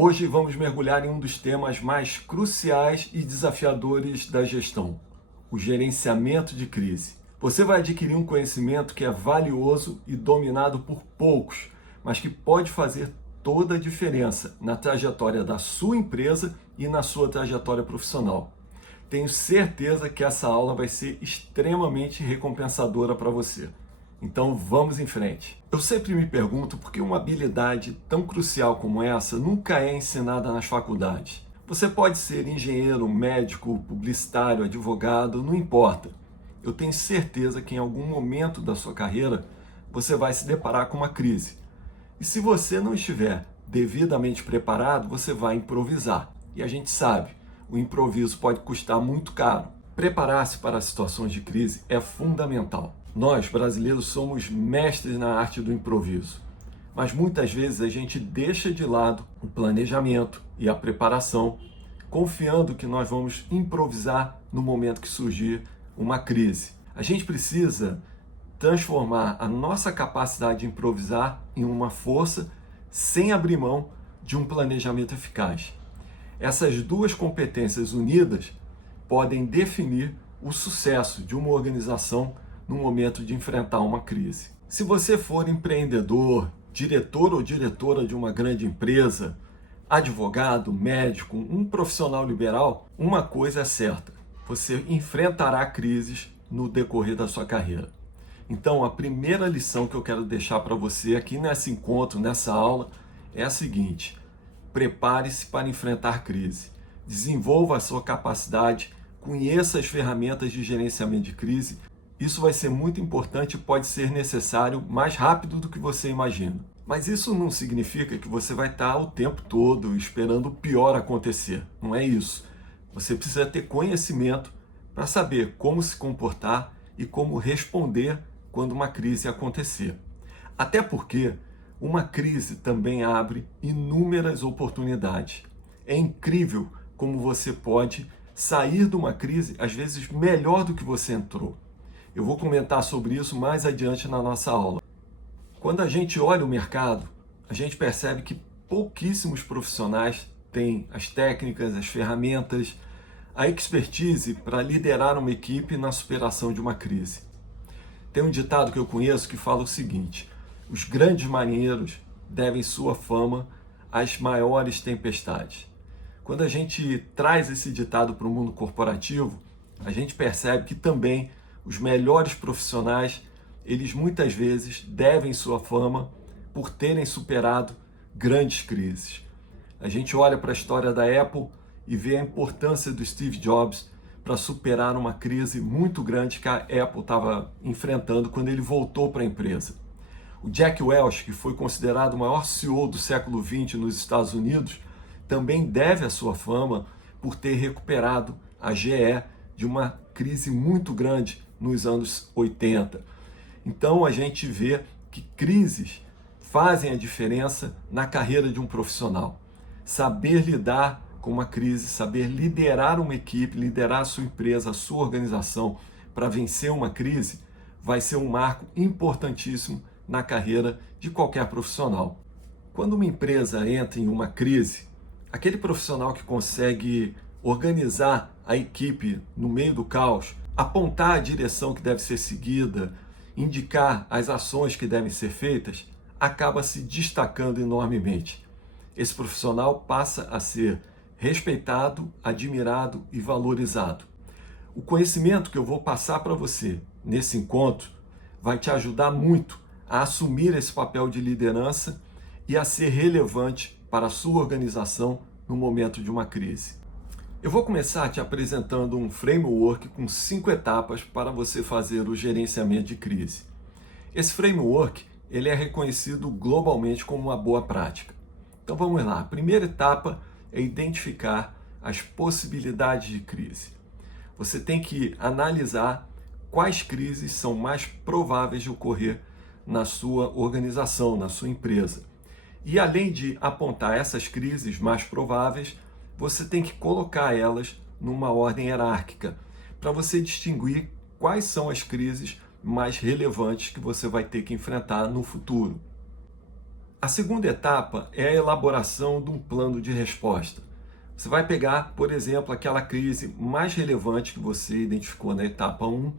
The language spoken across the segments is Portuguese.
Hoje vamos mergulhar em um dos temas mais cruciais e desafiadores da gestão, o gerenciamento de crise. Você vai adquirir um conhecimento que é valioso e dominado por poucos, mas que pode fazer toda a diferença na trajetória da sua empresa e na sua trajetória profissional. Tenho certeza que essa aula vai ser extremamente recompensadora para você. Então vamos em frente. Eu sempre me pergunto por que uma habilidade tão crucial como essa nunca é ensinada nas faculdades. Você pode ser engenheiro, médico, publicitário, advogado, não importa. Eu tenho certeza que em algum momento da sua carreira você vai se deparar com uma crise. E se você não estiver devidamente preparado, você vai improvisar. E a gente sabe, o improviso pode custar muito caro. Preparar-se para situações de crise é fundamental. Nós, brasileiros, somos mestres na arte do improviso, mas muitas vezes a gente deixa de lado o planejamento e a preparação, confiando que nós vamos improvisar no momento que surgir uma crise. A gente precisa transformar a nossa capacidade de improvisar em uma força sem abrir mão de um planejamento eficaz. Essas duas competências unidas podem definir o sucesso de uma organização no momento de enfrentar uma crise. Se você for empreendedor, diretor ou diretora de uma grande empresa, advogado, médico, um profissional liberal, uma coisa é certa: você enfrentará crises no decorrer da sua carreira. Então, a primeira lição que eu quero deixar para você aqui nesse encontro, nessa aula, é a seguinte: prepare-se para enfrentar crise. Desenvolva a sua capacidade, conheça as ferramentas de gerenciamento de crise. Isso vai ser muito importante e pode ser necessário mais rápido do que você imagina. Mas isso não significa que você vai estar o tempo todo esperando o pior acontecer. Não é isso. Você precisa ter conhecimento para saber como se comportar e como responder quando uma crise acontecer. Até porque uma crise também abre inúmeras oportunidades. É incrível como você pode sair de uma crise, às vezes, melhor do que você entrou. Eu vou comentar sobre isso mais adiante na nossa aula. Quando a gente olha o mercado, a gente percebe que pouquíssimos profissionais têm as técnicas, as ferramentas, a expertise para liderar uma equipe na superação de uma crise. Tem um ditado que eu conheço que fala o seguinte: os grandes marinheiros devem sua fama às maiores tempestades. Quando a gente traz esse ditado para o mundo corporativo, a gente percebe que também os melhores profissionais, eles muitas vezes devem sua fama por terem superado grandes crises. A gente olha para a história da Apple e vê a importância do Steve Jobs para superar uma crise muito grande que a Apple estava enfrentando quando ele voltou para a empresa. O Jack Welch, que foi considerado o maior CEO do século XX nos Estados Unidos, também deve a sua fama por ter recuperado a GE de uma crise muito grande nos anos 80. Então a gente vê que crises fazem a diferença na carreira de um profissional. Saber lidar com uma crise, saber liderar uma equipe, liderar a sua empresa, a sua organização para vencer uma crise, vai ser um marco importantíssimo na carreira de qualquer profissional. Quando uma empresa entra em uma crise, aquele profissional que consegue organizar a equipe no meio do caos, apontar a direção que deve ser seguida, indicar as ações que devem ser feitas, acaba se destacando enormemente. Esse profissional passa a ser respeitado, admirado e valorizado. O conhecimento que eu vou passar para você nesse encontro vai te ajudar muito a assumir esse papel de liderança e a ser relevante para a sua organização no momento de uma crise. Eu vou começar te apresentando um framework com 5 etapas para você fazer o gerenciamento de crise. Esse framework ele é reconhecido globalmente como uma boa prática. Então vamos lá. A primeira etapa é identificar as possibilidades de crise. Você tem que analisar quais crises são mais prováveis de ocorrer na sua organização, na sua empresa. E além de apontar essas crises mais prováveis, você tem que colocar elas numa ordem hierárquica, para você distinguir quais são as crises mais relevantes que você vai ter que enfrentar no futuro. A segunda etapa é a elaboração de um plano de resposta. Você vai pegar, por exemplo, aquela crise mais relevante que você identificou na etapa 1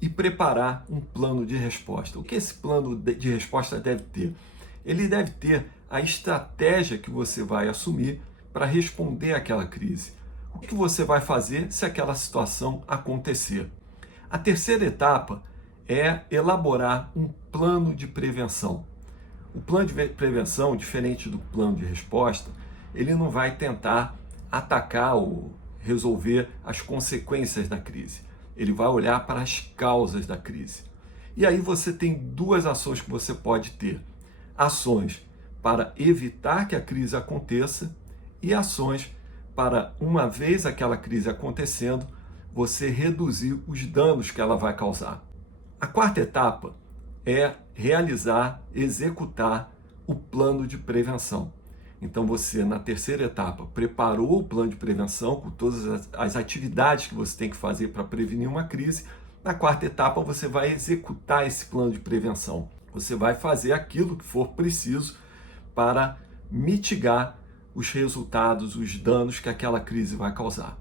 e preparar um plano de resposta. O que esse plano de resposta deve ter? Ele deve ter a estratégia que você vai assumir para responder àquela crise. O que você vai fazer se aquela situação acontecer? A terceira etapa é elaborar um plano de prevenção. O plano de prevenção, diferente do plano de resposta, ele não vai tentar atacar ou resolver as consequências da crise. Ele vai olhar para as causas da crise. E aí você tem duas ações que você pode ter. Ações para evitar que a crise aconteça e ações para, uma vez aquela crise acontecendo, você reduzir os danos que ela vai causar. A quarta etapa é realizar, executar o plano de prevenção. Então você, na terceira etapa, preparou o plano de prevenção com todas as atividades que você tem que fazer para prevenir uma crise. Na quarta etapa, você vai executar esse plano de prevenção. Você vai fazer aquilo que for preciso para mitigar os resultados, os danos que aquela crise vai causar.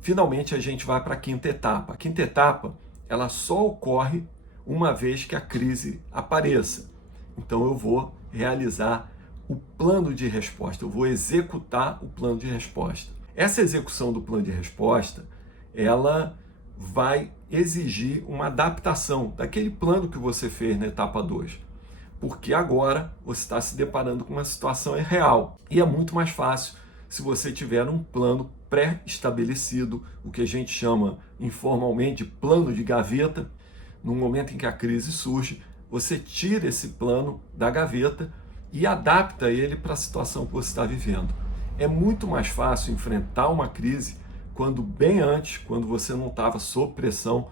Finalmente, a gente vai para a quinta etapa. A quinta etapa, ela só ocorre uma vez que a crise apareça. Então eu vou realizar o plano de resposta, eu vou executar o plano de resposta. Essa execução do plano de resposta, ela vai exigir uma adaptação daquele plano que você fez na etapa 2. Porque agora você está se deparando com uma situação real. E é muito mais fácil se você tiver um plano pré-estabelecido, o que a gente chama informalmente de plano de gaveta. No momento em que a crise surge, você tira esse plano da gaveta e adapta ele para a situação que você está vivendo. É muito mais fácil enfrentar uma crise quando bem antes, quando você não estava sob pressão,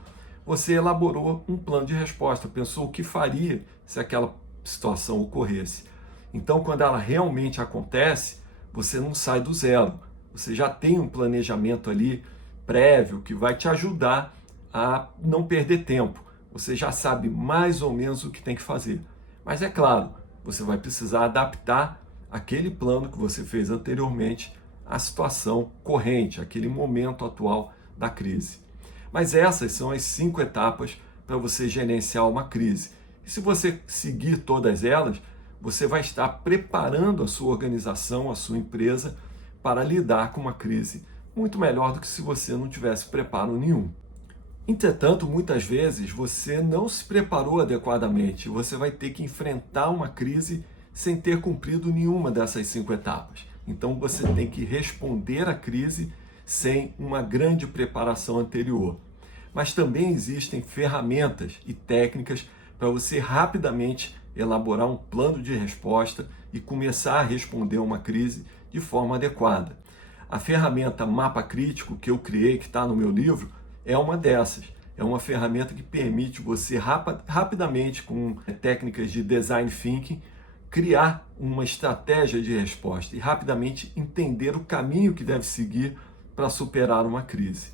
você elaborou um plano de resposta, pensou o que faria se aquela situação ocorresse. Então, quando ela realmente acontece, você não sai do zero. Você já tem um planejamento ali prévio que vai te ajudar a não perder tempo. Você já sabe mais ou menos o que tem que fazer. Mas é claro, você vai precisar adaptar aquele plano que você fez anteriormente à situação corrente, aquele momento atual da crise. Mas essas são as 5 etapas para você gerenciar uma crise. E se você seguir todas elas, você vai estar preparando a sua organização, a sua empresa, para lidar com uma crise muito melhor do que se você não tivesse preparo nenhum. Entretanto, muitas vezes você não se preparou adequadamente. Você vai ter que enfrentar uma crise sem ter cumprido nenhuma dessas 5 etapas. Então você tem que responder à crise sem uma grande preparação anterior. Mas também existem ferramentas e técnicas para você rapidamente elaborar um plano de resposta e começar a responder a uma crise de forma adequada. A ferramenta Mapa Crítico que eu criei, que está no meu livro, é uma dessas. É uma ferramenta que permite você rapidamente, com técnicas de design thinking, criar uma estratégia de resposta e rapidamente entender o caminho que deve seguir para superar uma crise.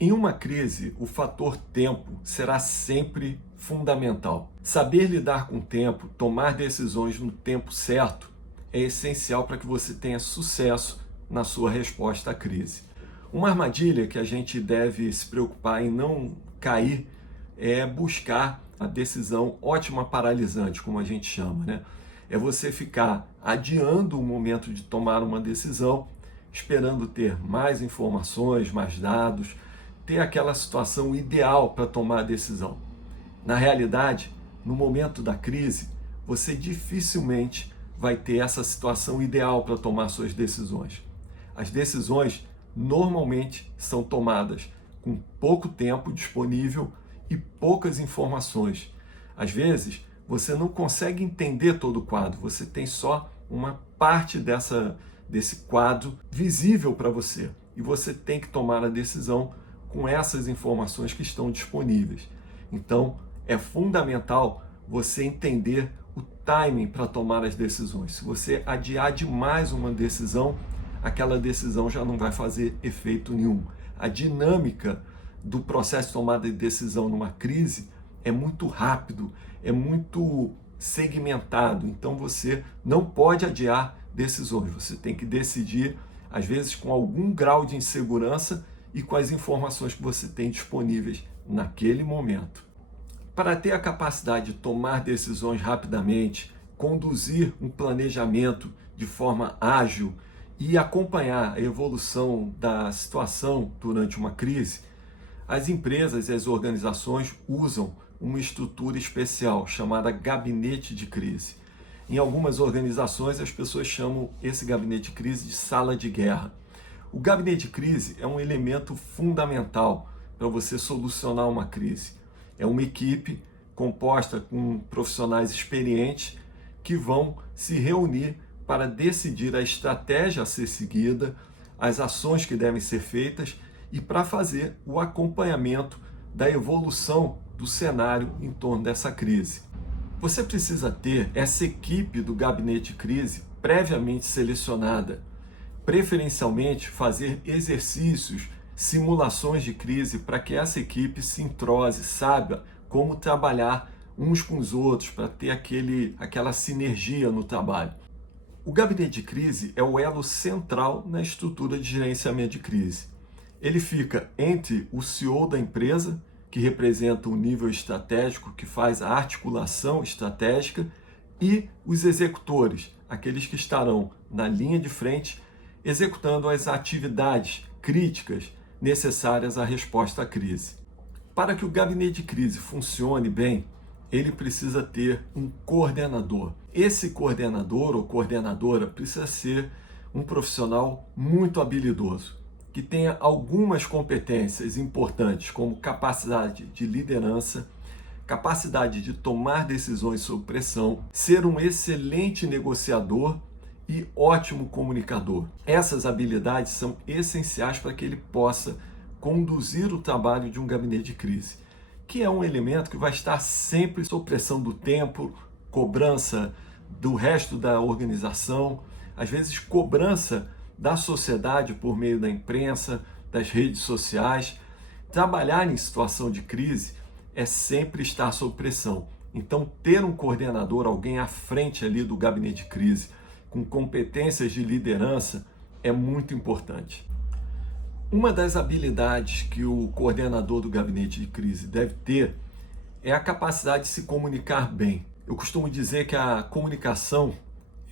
Em uma crise, o fator tempo será sempre fundamental. Saber lidar com o tempo, tomar decisões no tempo certo, é essencial para que você tenha sucesso na sua resposta à crise. Uma armadilha que a gente deve se preocupar em não cair é buscar a decisão ótima paralisante, como a gente chama, né? É você ficar adiando o momento de tomar uma decisão, esperando ter mais informações, mais dados, ter aquela situação ideal para tomar a decisão. Na realidade, no momento da crise, você dificilmente vai ter essa situação ideal para tomar suas decisões. As decisões normalmente são tomadas com pouco tempo disponível e poucas informações. Às vezes, você não consegue entender todo o quadro, você tem só uma parte desse quadro visível para você. E você tem que tomar a decisão com essas informações que estão disponíveis. Então, é fundamental você entender o timing para tomar as decisões. Se você adiar demais uma decisão, aquela decisão já não vai fazer efeito nenhum. A dinâmica do processo de tomada de decisão numa crise é muito rápido, é muito segmentado. Então você não pode adiar decisões. Você tem que decidir, às vezes, com algum grau de insegurança e com as informações que você tem disponíveis naquele momento. Para ter a capacidade de tomar decisões rapidamente, conduzir um planejamento de forma ágil e acompanhar a evolução da situação durante uma crise, as empresas e as organizações usam uma estrutura especial chamada gabinete de crise. Em algumas organizações, as pessoas chamam esse gabinete de crise de sala de guerra. O gabinete de crise é um elemento fundamental para você solucionar uma crise. É uma equipe composta com profissionais experientes que vão se reunir para decidir a estratégia a ser seguida, as ações que devem ser feitas e para fazer o acompanhamento da evolução do cenário em torno dessa crise. Você precisa ter essa equipe do gabinete de crise previamente selecionada, preferencialmente fazer exercícios, simulações de crise para que essa equipe se entrose, saiba como trabalhar uns com os outros para ter aquela sinergia no trabalho. O gabinete de crise é o elo central na estrutura de gerenciamento de crise. Ele fica entre o CEO da empresa, que representa o nível estratégico, que faz a articulação estratégica, e os executores, aqueles que estarão na linha de frente, executando as atividades críticas necessárias à resposta à crise. Para que o gabinete de crise funcione bem, ele precisa ter um coordenador. Esse coordenador ou coordenadora precisa ser um profissional muito habilidoso, que tenha algumas competências importantes, como capacidade de liderança, capacidade de tomar decisões sob pressão, ser um excelente negociador e ótimo comunicador. Essas habilidades são essenciais para que ele possa conduzir o trabalho de um gabinete de crise, que é um elemento que vai estar sempre sob pressão do tempo, cobrança do resto da organização, às vezes cobrança da sociedade por meio da imprensa, das redes sociais. Trabalhar em situação de crise é sempre estar sob pressão. Então, ter um coordenador, alguém à frente ali do gabinete de crise, com competências de liderança, é muito importante. Uma das habilidades que o coordenador do gabinete de crise deve ter é a capacidade de se comunicar bem. Eu costumo dizer que a comunicação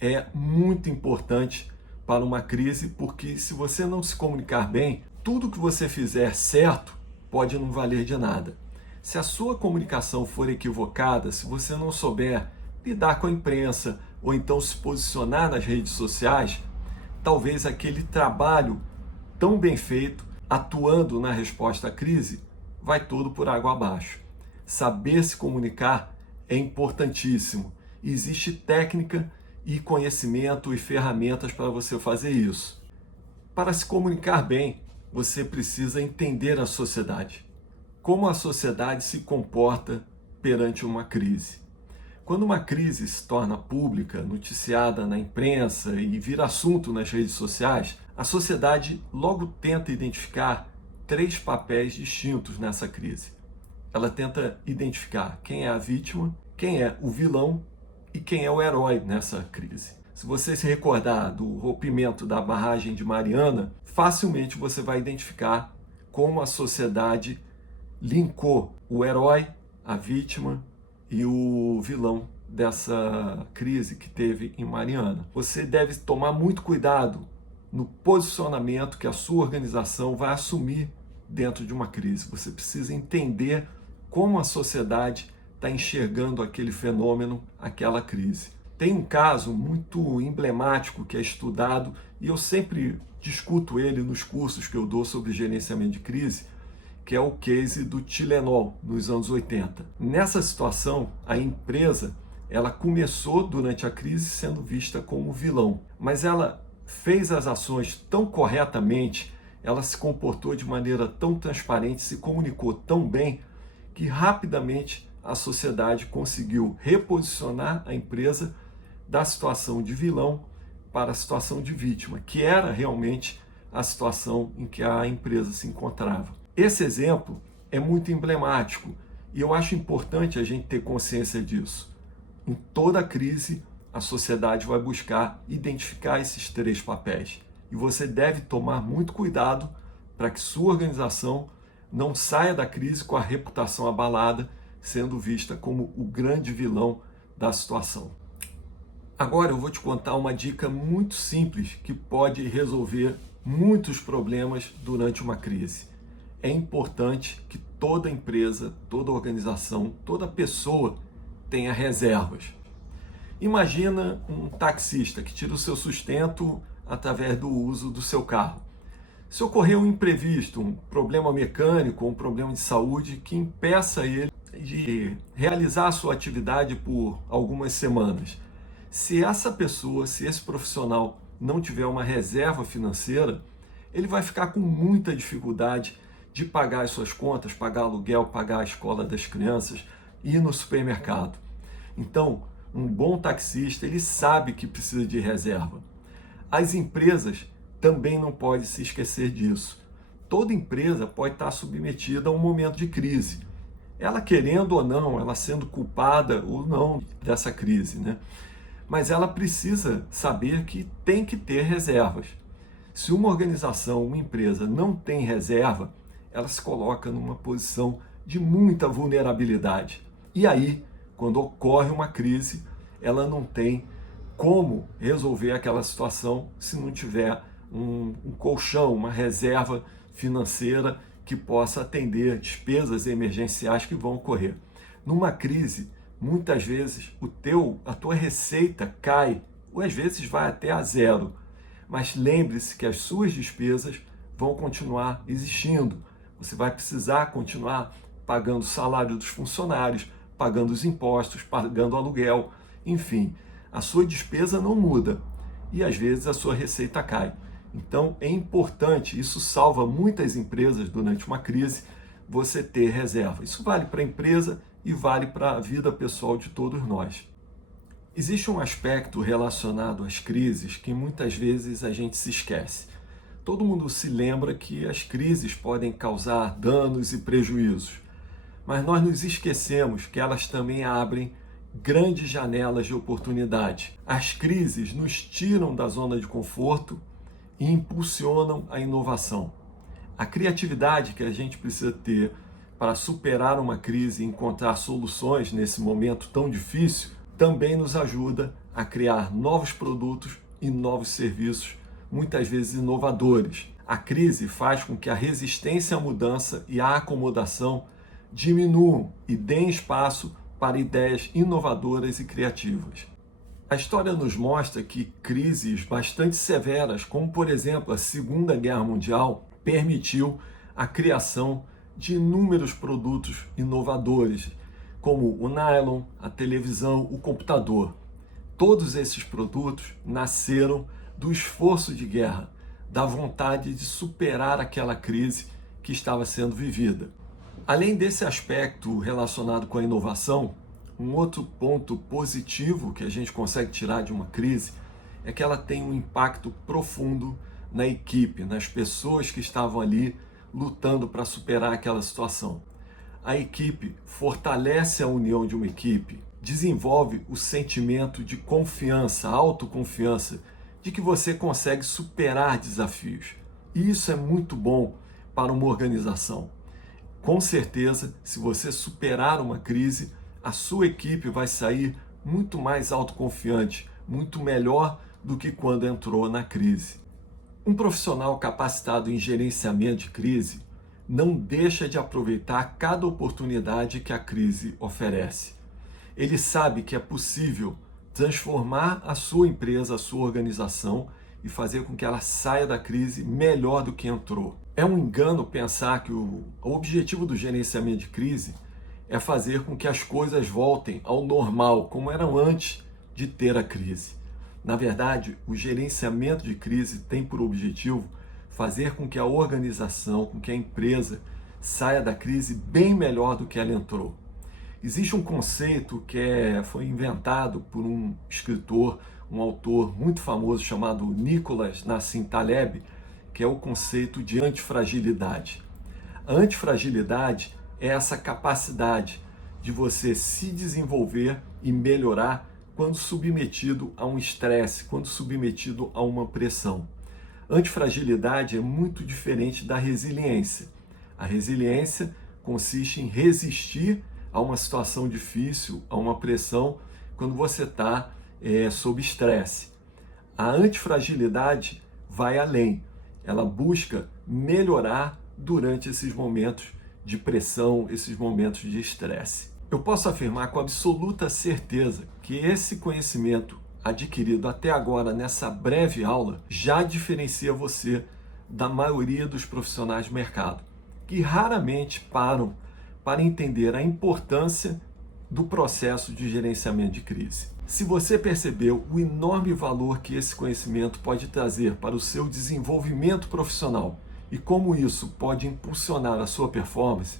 é muito importante para uma crise, porque se você não se comunicar bem, tudo que você fizer certo pode não valer de nada. Se a sua comunicação for equivocada, se você não souber lidar com a imprensa ou então se posicionar nas redes sociais, talvez aquele trabalho tão bem feito, atuando na resposta à crise, vai todo por água abaixo. Saber se comunicar é importantíssimo. Existe técnica e conhecimento e ferramentas para você fazer isso. Para se comunicar bem, você precisa entender a sociedade. Como a sociedade se comporta perante uma crise. Quando uma crise se torna pública, noticiada na imprensa e vira assunto nas redes sociais, a sociedade logo tenta identificar 3 papéis distintos nessa crise. Ela tenta identificar quem é a vítima, quem é o vilão e quem é o herói nessa crise. Se você se recordar do rompimento da barragem de Mariana, facilmente você vai identificar como a sociedade linkou o herói, a vítima e o vilão dessa crise que teve em Mariana. Você deve tomar muito cuidado no posicionamento que a sua organização vai assumir dentro de uma crise. Você precisa entender como a sociedade está enxergando aquele fenômeno, aquela crise. Tem um caso muito emblemático que é estudado e eu sempre discuto ele nos cursos que eu dou sobre gerenciamento de crise, que é o case do Tilenol, nos anos 80. Nessa situação, a empresa ela começou durante a crise sendo vista como vilão, mas ela fez as ações tão corretamente, ela se comportou de maneira tão transparente, se comunicou tão bem, que rapidamente a sociedade conseguiu reposicionar a empresa da situação de vilão para a situação de vítima, que era realmente a situação em que a empresa se encontrava. Esse exemplo é muito emblemático e eu acho importante a gente ter consciência disso. Em toda crise, a sociedade vai buscar identificar esses três papéis. E você deve tomar muito cuidado para que sua organização não saia da crise com a reputação abalada, sendo vista como o grande vilão da situação. Agora eu vou te contar uma dica muito simples que pode resolver muitos problemas durante uma crise. É importante que toda empresa, toda organização, toda pessoa tenha reservas. Imagina um taxista que tira o seu sustento através do uso do seu carro. Se ocorrer um imprevisto, um problema mecânico ou um problema de saúde que impeça ele de realizar a sua atividade por algumas semanas, se essa pessoa, se esse profissional não tiver uma reserva financeira, ele vai ficar com muita dificuldade de pagar as suas contas, pagar aluguel, pagar a escola das crianças e ir no supermercado. Então, um bom taxista, ele sabe que precisa de reserva. As empresas também não podem se esquecer disso. Toda empresa pode estar submetida a um momento de crise. Ela querendo ou não, ela sendo culpada ou não dessa crise, né? Mas ela precisa saber que tem que ter reservas. Se uma organização, uma empresa não tem reserva, ela se coloca numa posição de muita vulnerabilidade. E aí, quando ocorre uma crise, ela não tem como resolver aquela situação se não tiver um colchão, uma reserva financeira que possa atender despesas emergenciais que vão ocorrer. Numa crise, muitas vezes a tua receita cai, ou às vezes vai até a zero. Mas lembre-se que as suas despesas vão continuar existindo. Você vai precisar continuar pagando o salário dos funcionários, pagando os impostos, pagando aluguel, enfim, a sua despesa não muda e às vezes a sua receita cai. Então é importante, isso salva muitas empresas durante uma crise, você ter reserva. Isso vale para a empresa e vale para a vida pessoal de todos nós. Existe um aspecto relacionado às crises que muitas vezes a gente se esquece. Todo mundo se lembra que as crises podem causar danos e prejuízos, mas nós nos esquecemos que elas também abrem grandes janelas de oportunidade. As crises nos tiram da zona de conforto e impulsionam a inovação. A criatividade que a gente precisa ter para superar uma crise e encontrar soluções nesse momento tão difícil também nos ajuda a criar novos produtos e novos serviços, muitas vezes inovadores. A crise faz com que a resistência à mudança e à acomodação diminuam e deem espaço para ideias inovadoras e criativas. A história nos mostra que crises bastante severas, como por exemplo a Segunda Guerra Mundial, permitiu a criação de inúmeros produtos inovadores, como o nylon, a televisão, o computador. Todos esses produtos nasceram do esforço de guerra, da vontade de superar aquela crise que estava sendo vivida. Além desse aspecto relacionado com a inovação, um outro ponto positivo que a gente consegue tirar de uma crise é que ela tem um impacto profundo na equipe, nas pessoas que estavam ali lutando para superar aquela situação. A equipe fortalece a união de uma equipe, desenvolve o sentimento de confiança, autoconfiança, de que você consegue superar desafios. E isso é muito bom para uma organização. Com certeza, se você superar uma crise, a sua equipe vai sair muito mais autoconfiante, muito melhor do que quando entrou na crise. Um profissional capacitado em gerenciamento de crise não deixa de aproveitar cada oportunidade que a crise oferece. Ele sabe que é possível transformar a sua empresa, a sua organização e fazer com que ela saia da crise melhor do que entrou. É um engano pensar que o objetivo do gerenciamento de crise é fazer com que as coisas voltem ao normal, como eram antes de ter a crise. Na verdade, o gerenciamento de crise tem por objetivo fazer com que a organização, com que a empresa saia da crise bem melhor do que ela entrou. Existe um conceito que foi inventado por um escritor, um autor muito famoso chamado Nicholas Nassim Taleb, que é o conceito de antifragilidade. A antifragilidade é essa capacidade de você se desenvolver e melhorar quando submetido a um estresse, quando submetido a uma pressão. Antifragilidade é muito diferente da resiliência. A resiliência consiste em resistir a uma situação difícil, a uma pressão, quando você está sob estresse. A antifragilidade vai além. Ela busca melhorar durante esses momentos de pressão, esses momentos de estresse. Eu posso afirmar com absoluta certeza que esse conhecimento adquirido até agora nessa breve aula já diferencia você da maioria dos profissionais do mercado, que raramente param para entender a importância do processo de gerenciamento de crise. Se você percebeu o enorme valor que esse conhecimento pode trazer para o seu desenvolvimento profissional e como isso pode impulsionar a sua performance,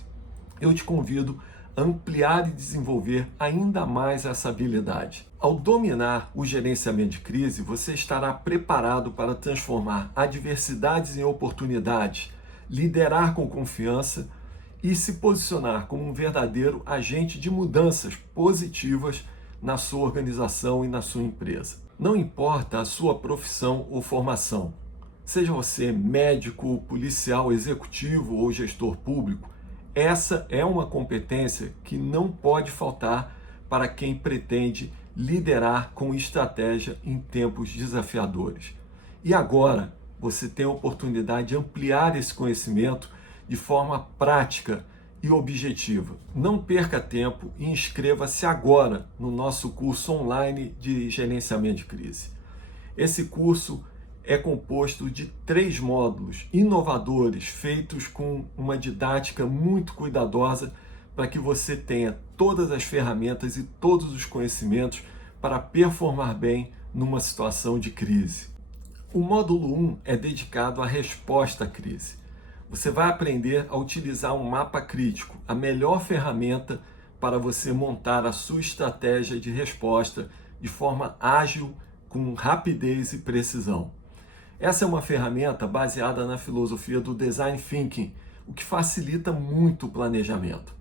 eu te convido a ampliar e desenvolver ainda mais essa habilidade. Ao dominar o gerenciamento de crise, você estará preparado para transformar adversidades em oportunidades, liderar com confiança e se posicionar como um verdadeiro agente de mudanças positivas na sua organização e na sua empresa. Não importa a sua profissão ou formação, seja você médico, policial, executivo ou gestor público, essa é uma competência que não pode faltar para quem pretende liderar com estratégia em tempos desafiadores. E agora você tem a oportunidade de ampliar esse conhecimento de forma prática e objetiva. Não perca tempo e inscreva-se agora no nosso curso online de gerenciamento de crise. Esse curso é composto de 3 módulos inovadores, feitos com uma didática muito cuidadosa para que você tenha todas as ferramentas e todos os conhecimentos para performar bem numa situação de crise. O módulo 1 é dedicado à resposta à crise. Você vai aprender a utilizar um mapa crítico, a melhor ferramenta para você montar a sua estratégia de resposta de forma ágil, com rapidez e precisão. Essa é uma ferramenta baseada na filosofia do Design Thinking, o que facilita muito o planejamento.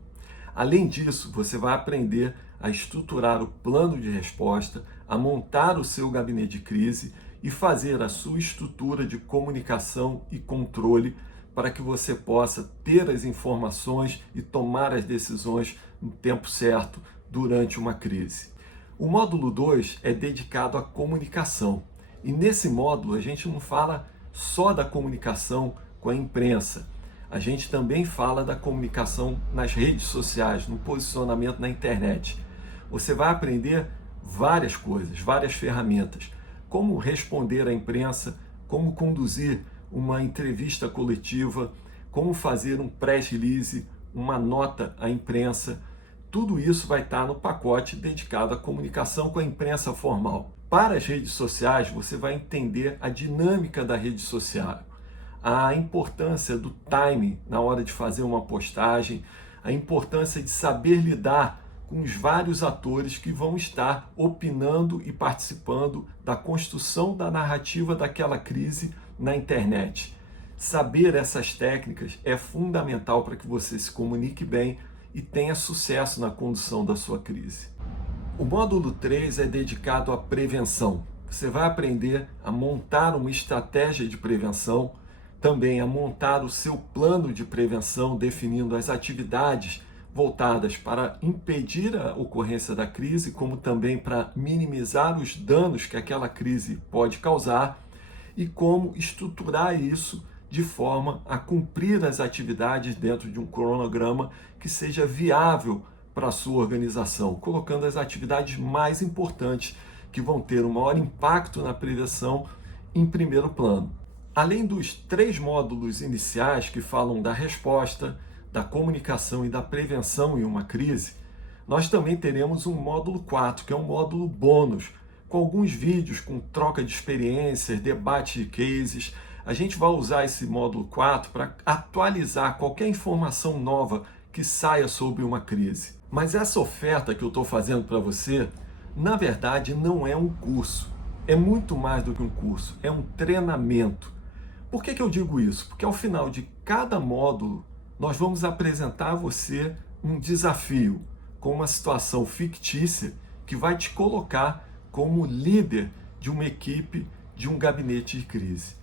Além disso, você vai aprender a estruturar o plano de resposta, a montar o seu gabinete de crise e fazer a sua estrutura de comunicação e controle para que você possa ter as informações e tomar as decisões no tempo certo durante uma crise. O módulo 2 é dedicado à comunicação. E nesse módulo a gente não fala só da comunicação com a imprensa. A gente também fala da comunicação nas redes sociais, no posicionamento na internet. Você vai aprender várias coisas, várias ferramentas. Como responder à imprensa, como conduzir uma entrevista coletiva, como fazer um press release, uma nota à imprensa. Tudo isso vai estar no pacote dedicado à comunicação com a imprensa formal. Para as redes sociais, você vai entender a dinâmica da rede social, a importância do timing na hora de fazer uma postagem, a importância de saber lidar com os vários atores que vão estar opinando e participando da construção da narrativa daquela crise na internet. Saber essas técnicas é fundamental para que você se comunique bem e tenha sucesso na condução da sua crise. O módulo 3 é dedicado à prevenção. Você vai aprender a montar uma estratégia de prevenção, também a montar o seu plano de prevenção, definindo as atividades voltadas para impedir a ocorrência da crise, como também para minimizar os danos que aquela crise pode causar e como estruturar isso de forma a cumprir as atividades dentro de um cronograma que seja viável para a sua organização, colocando as atividades mais importantes que vão ter o maior impacto na prevenção em primeiro plano. Além dos 3 módulos iniciais que falam da resposta, da comunicação e da prevenção em uma crise, nós também teremos um módulo 4, que é um módulo bônus, com alguns vídeos, com troca de experiências, debate de cases. A gente vai usar esse módulo 4 para atualizar qualquer informação nova que saia sobre uma crise. Mas essa oferta que eu estou fazendo para você, na verdade, não é um curso. É muito mais do que um curso, é um treinamento. Por que eu digo isso? Porque ao final de cada módulo, nós vamos apresentar a você um desafio com uma situação fictícia que vai te colocar como líder de uma equipe, de um gabinete de crise.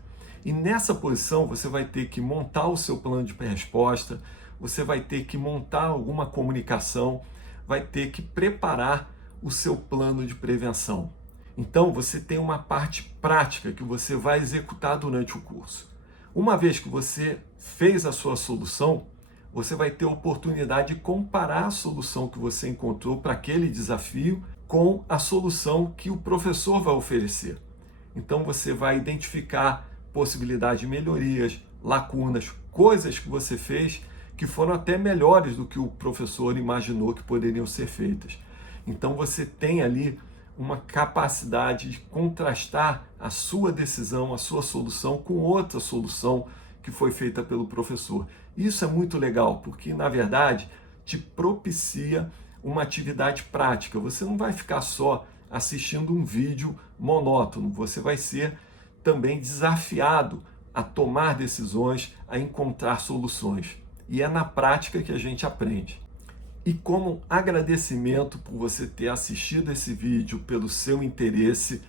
E nessa posição você vai ter que montar o seu plano de resposta, você vai ter que montar alguma comunicação, vai ter que preparar o seu plano de prevenção. Então você tem uma parte prática que você vai executar durante o curso. Uma vez que você fez a sua solução, você vai ter a oportunidade de comparar a solução que você encontrou para aquele desafio com a solução que o professor vai oferecer. Então você vai identificar possibilidades de melhorias, lacunas, coisas que você fez que foram até melhores do que o professor imaginou que poderiam ser feitas. Então você tem ali uma capacidade de contrastar a sua decisão, a sua solução com outra solução que foi feita pelo professor. Isso é muito legal, porque na verdade te propicia uma atividade prática. Você não vai ficar só assistindo um vídeo monótono, você vai ser também desafiado a tomar decisões, a encontrar soluções. E é na prática que a gente aprende. E como agradecimento por você ter assistido esse vídeo, pelo seu interesse,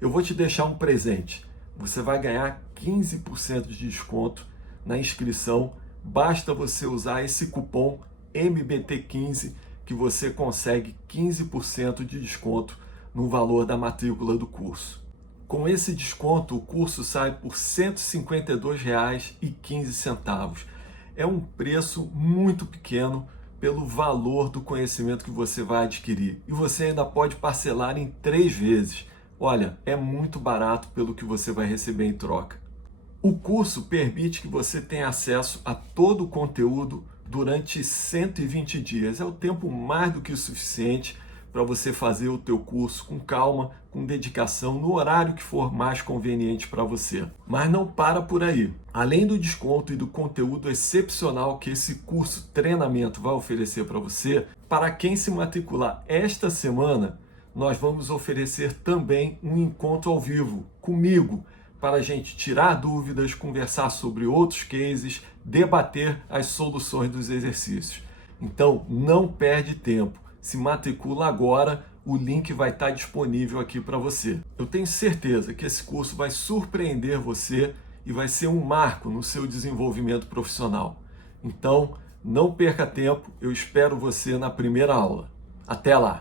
eu vou te deixar um presente. Você vai ganhar 15% de desconto na inscrição. Basta você usar esse cupom MBT15 que você consegue 15% de desconto no valor da matrícula do curso. Com esse desconto, o curso sai por R$ 152,15. É um preço muito pequeno pelo valor do conhecimento que você vai adquirir. E você ainda pode parcelar em 3 vezes. Olha, é muito barato pelo que você vai receber em troca. O curso permite que você tenha acesso a todo o conteúdo durante 120 dias. É o tempo mais do que o suficiente para você fazer o teu curso com calma, com dedicação, no horário que for mais conveniente para você. Mas não para por aí. Além do desconto e do conteúdo excepcional que esse curso treinamento vai oferecer para você, para quem se matricular esta semana, nós vamos oferecer também um encontro ao vivo comigo, para a gente tirar dúvidas, conversar sobre outros cases, debater as soluções dos exercícios. Então, não perde tempo. Se matricula agora, o link vai estar disponível aqui para você. Eu tenho certeza que esse curso vai surpreender você e vai ser um marco no seu desenvolvimento profissional. Então, não perca tempo, eu espero você na primeira aula. Até lá!